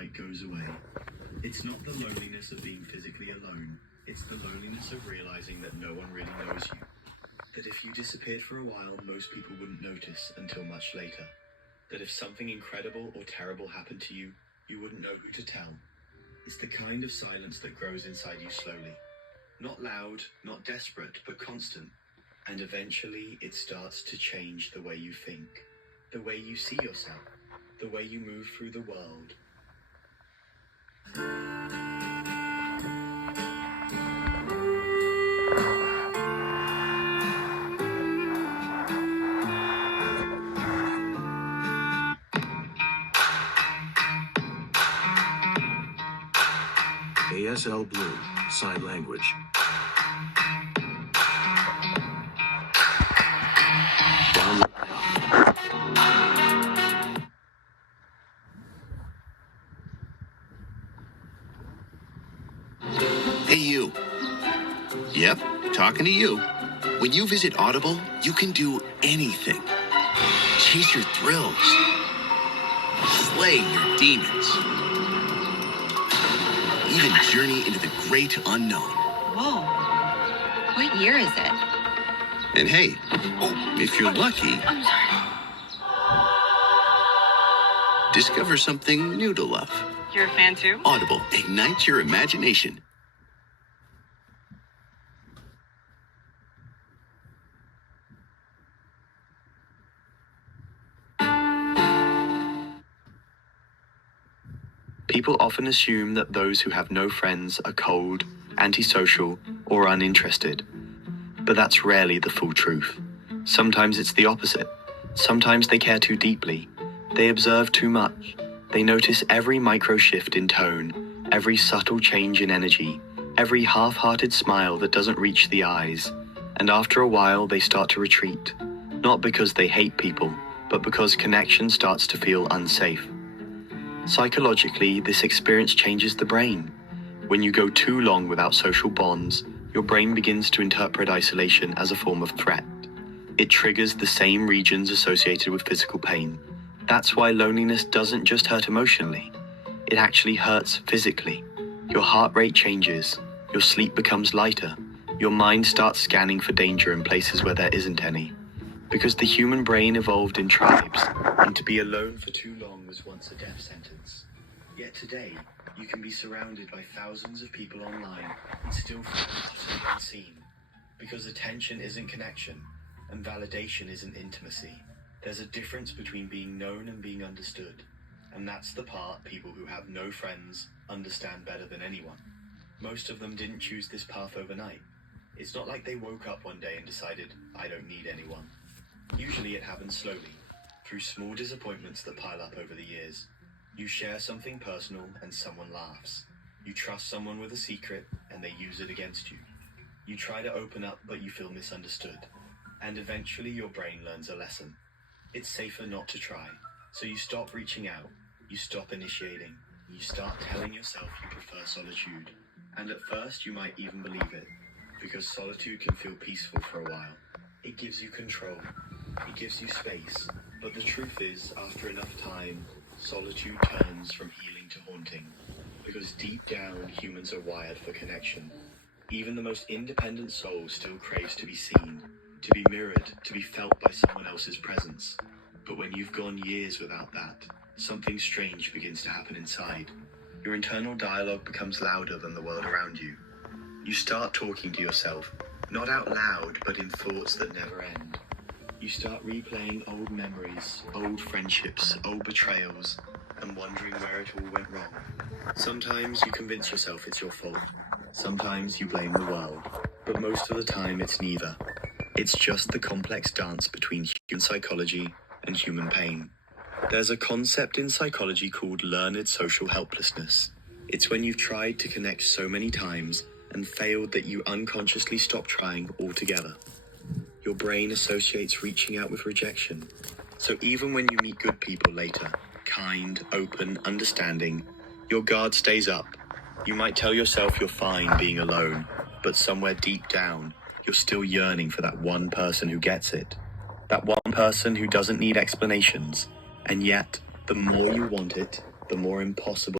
quite goes away. It's not the loneliness of being physically alone, it's the loneliness of realizing that no one really knows you. That if you disappeared for a while, most people wouldn't notice until much later. That if something incredible or terrible happened to you, you wouldn't know who to tell. It's the kind of silence that grows inside you slowly. Not loud, not desperate, but constant. And eventually it starts to change the way you think, the way you see yourself, the way you move through the world. ASL Blue, Sign Language. Download now. Hey, you. Yep, talking to you. When you visit Audible, you can do anything. Chase your thrills. Slay your demons. Even journey into the great unknown. Whoa. What year is it? And hey, if you're lucky, I'm sorry. discover something new to love. You're a fan too? Audible ignites your imagination. People often assume that those who have no friends are cold, antisocial, or uninterested. But that's rarely the full truth. Sometimes it's the opposite. Sometimes they care too deeply. They observe too much. They notice every micro shift in tone, every subtle change in energy, every half-hearted smile that doesn't reach the eyes. And after a while, they start to retreat. Not because they hate people, but because connection starts to feel unsafe. Psychologically, this experience changes the brain. When you go too long without social bonds, your brain begins to interpret isolation as a form of threat. It triggers the same regions associated with physical pain. That's why loneliness doesn't just hurt emotionally. It actually hurts physically. Your heart rate changes, your sleep becomes lighter, your mind starts scanning for danger in places where there isn't any. Because the human brain evolved in tribes, and to be alone for too long was once a death sentence. Yet today, you can be surrounded by thousands of people online and still feel utterly unseen. Because attention isn't connection, and validation isn't intimacy. There's a difference between being known and being understood. And that's the part people who have no friends understand better than anyone. Most of them didn't choose this path overnight. It's not like they woke up one day and decided, I don't need anyone. Usually it happens slowly, through small disappointments that pile up over the years. You share something personal and someone laughs. You trust someone with a secret and they use it against you. You try to open up but you feel misunderstood. And eventually your brain learns a lesson. It's safer not to try. So you stop reaching out, you stop initiating, you start telling yourself you prefer solitude. And at first you might even believe it, because solitude can feel peaceful for a while. It gives you control. It gives you space, but the truth is, after enough time, solitude turns from healing to haunting, because deep down, humans are wired for connection. Even the most independent soul still craves to be seen, to be mirrored, to be felt by someone else's presence. But when you've gone years without that, something strange begins to happen inside. Your internal dialogue becomes louder than the world around you. You start talking to yourself, not out loud, but in thoughts that never end. You start replaying old memories, old friendships, old betrayals, and wondering where it all went wrong. Sometimes you convince yourself it's your fault. Sometimes you blame the world. But most of the time it's neither. It's just the complex dance between human psychology and human pain. There's a concept in psychology called learned social helplessness. It's when you've tried to connect so many times and failed that you unconsciously stop trying altogether. Your brain associates reaching out with rejection. So even when you meet good people later, kind, open, understanding, your guard stays up. You might tell yourself you're fine being alone, but somewhere deep down, you're still yearning for that one person who gets it. That one person who doesn't need explanations. And yet, the more you want it, the more impossible